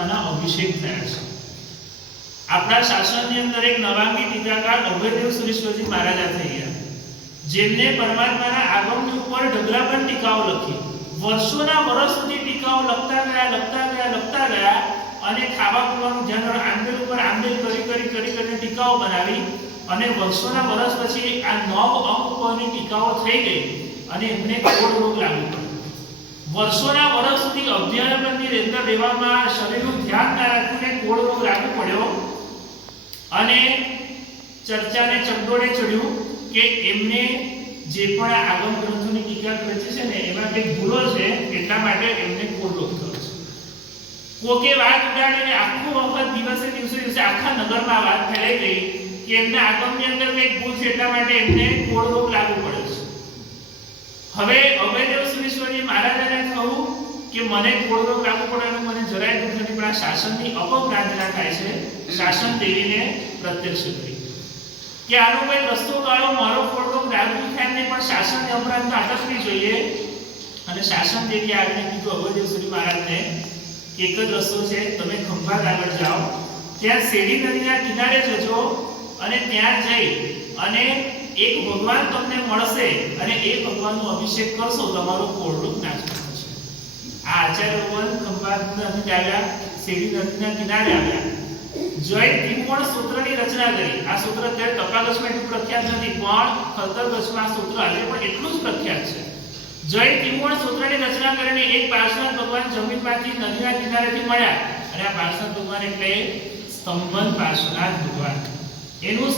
પરમાત્માના અભિષેક થયા છે. આપણા શાસનની અંદર એક નવાંગી ટીકાકાર અભયદેવ સુરેશ્વરજી મહારાજા થઈ ગયા, જેમને પરમાત્માના આગમની ઉપર ઢગલાબંધ ટીકાઓ લખી. વર્ષોના વર્ષ સુધી ટીકાઓ લખતા ગયા અને ખાવા પીવાનું ધ્યાન આંબેલ ઉપર આંબેલ કરી ટીકાઓ બનાવી અને વર્ષોના વર્ષ પછી આ 9 અંક ઉપરની ટીકાઓ થઈ ગઈ અને એમને કોડ રોગ લાગુ પડ્યો. વર્ષોના વર્ષ સુધી અભ્યાસની અંદર રહેવામાં શરીરનું ધ્યાન ના રાખીને કોડ રોગ લાગુ પડ્યો અને ચર્ચાને ચકડોળે ચડ્યું કે એમને જે પણ આગમ ગ્રંથોની ટીકા રચી છે ને એમાં કંઈક ભૂલો છે, એટલા માટે એમને કોડ રોગ થયો છે. કોકે વાત ઉડાડીને આખું વખત દિવસે આખા નગરમાં વાત ફેલાઈ ગઈ કે એમના આગમની અંદર કંઈક ભૂલ છે, એટલા માટે એમને કોડ રોગ લાગુ પડ્યો છે. હવે અભયદેવ સુરેશ્વરજી મહારાજાને કહ્યું કે મને કોડ રોગ લાગુ પડ્યો, મને જરાય દુઃખ નથી, પણ આ શાસનની અપવ્રાંજના થાય છે. શાસન દેવીને પ્રત્યક્ષ કરી કે આનો કોઈ રસ્તો કાઢો, મારો કોડ રોગ લાગુ થાય નહીં, પણ શાસનની અપરાધના અટકવી જોઈએ. અને શાસન દેવી આવીને કીધું અભયદેવ સુરી મહારાજને કે એક જ રસ્તો છે, તમે ખંભાત આગળ જાઓ, ત્યાં શેરી નદીના કિનારે જજો અને ત્યાં જઈ અને એક ભગવાન તમને મળશે અને એ ભગવાનનો અભિષેક કરશો, તમારો કોડ રોગ નાશ થશે. આ આચાર્ય ભગવાન ખંભાત નદી આવ્યા, શેરી નદીના કિનારે આવ્યા, જય ત્રિકોણ સૂત્રની રચના કરી. આ સૂત્ર અત્યારે તપાગસમાં એટલું પ્રખ્યાત નથી, પણ ખતરગસમાં આ સૂત્ર આજે પણ એટલું જ પ્રખ્યાત છે. જય ત્રિકોણ સૂત્રની રચના કરીને એક પાર્શ્વનાથ ભગવાન જમીનમાંથી નદીના કિનારેથી મળ્યા અને આ પાર્શ્વનાથ ભગવાન એટલે સ્તંભન પાર્શ્વનાથ ભગવાન. એનું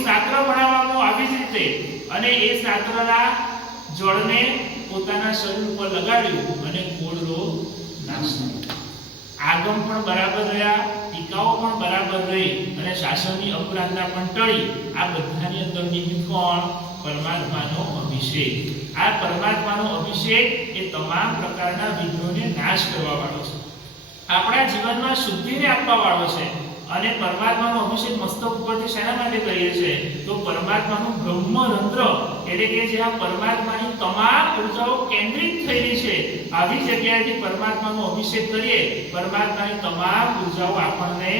સ્નાત્ર બનાવવામાં આવી જ રીતે અને એ સ્નાત્રના જળને પોતાના શરીર ઉપર લગાડ્યું અને કોડ રોગ નાશ થયો. આગમ પણ બરાબર રહ્યા, ટીકાઓ પણ બરાબર રહી અને શાસનની અપરાધના પણ ટળી. આ બધાની અંદર નિમિત્ત કોણ? પરમાત્માનો અભિષેક. આ પરમાત્માનો અભિષેક એ તમામ પ્રકારના વિઘ્નોને નાશ કરવા વાળો છે, આપણા જીવનમાં શુદ્ધિને આપવા વાળો છે. અને પરમાત્માનો અભિષેક મસ્તક ઉપરથી શેના માટે કરીએ છીએ? તો પરમાત્માનું બ્રહ્મરંધ્ર એટલે કે જ્યાં પરમાત્માની તમામ ઉર્જાઓ કેન્દ્રિત થયેલી છે, આવી જગ્યાએથી પરમાત્માનો અભિષેક કરીએ, પરમાત્માની તમામ ઉર્જાઓ આપણને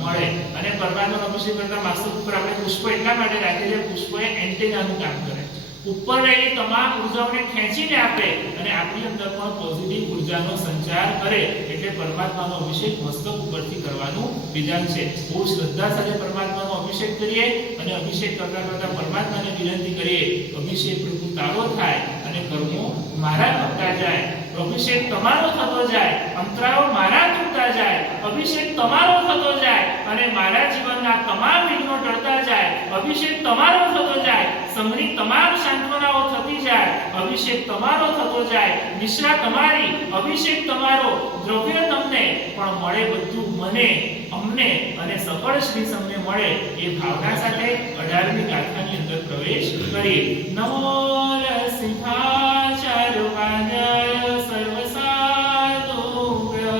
મળે. અને પરમાત્માનો અભિષેક કરતા મસ્તક ઉપર આપણે પુષ્પ એટલા માટે રાખીએ છીએ, પુષ્પ એ એન્ટેનાનું કામ કરે, ઉપર રહેલી તમામ ઉર્જાઓને ખેંચીને આપે અને આપણી અંદર પણ પોઝિટિવ ઉર્જાનો સંચાર કરે. એટલે પરમાત્માનો અભિષેક મસ્તક ઉપરથી કરવાનું વિધાન છે. બહુ શ્રદ્ધા સાથે પરમાત્માનો અભિષેક કરીએ અને અભિષેક કરતા પરમાત્માને વિનંતી કરીએ, અભિષેક પ્રભુ તારો થાય અને કર્મો મારા થતા જાય, અભિષેક તમારો થતો જાય, અંતરાયો મારા તૂટતા જાય, અભિષેક તમારો થતો જાય અને મારા જીવનના તમામ વિઘ્નો ટળતા જાય, અભિષેક તમારો થતો જાય, સંગની તમામ સાંત્વનાઓ થતી જાય, અભિષેક તમારો થતો જાય, નિશ્રા તમારી, અભિષેક તમારો, દ્રવ્ય તમને પણ મળે બધું મને, અમને અને સકળ શ્રી સમને મળે. એ ભાવના સાથે 18મી ગાથાની અંદર પ્રવેશ કરીએ. નમો નરસિંહાચાર્યવાદાય સર્વસાધુભ્ય.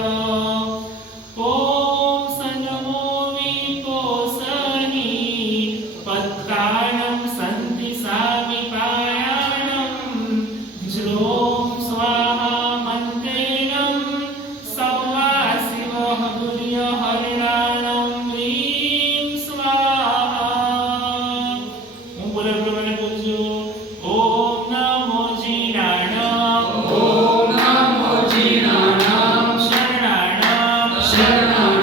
ઓમ સનમો વિપોસની પત્તાણમ સંતિ સામિપાયાણમ જ્લોમ સ્વાહા મંત્રેણમ સવા શિવ હૃદય હરિણાણમ ह्रीं स्वाहा. હું બોલે પ્રમાણે બોલજો. ઓમ નમો જીનાણમ, ઓમ નમો જીનાણમ, શરણાણમ, શરણાણમ.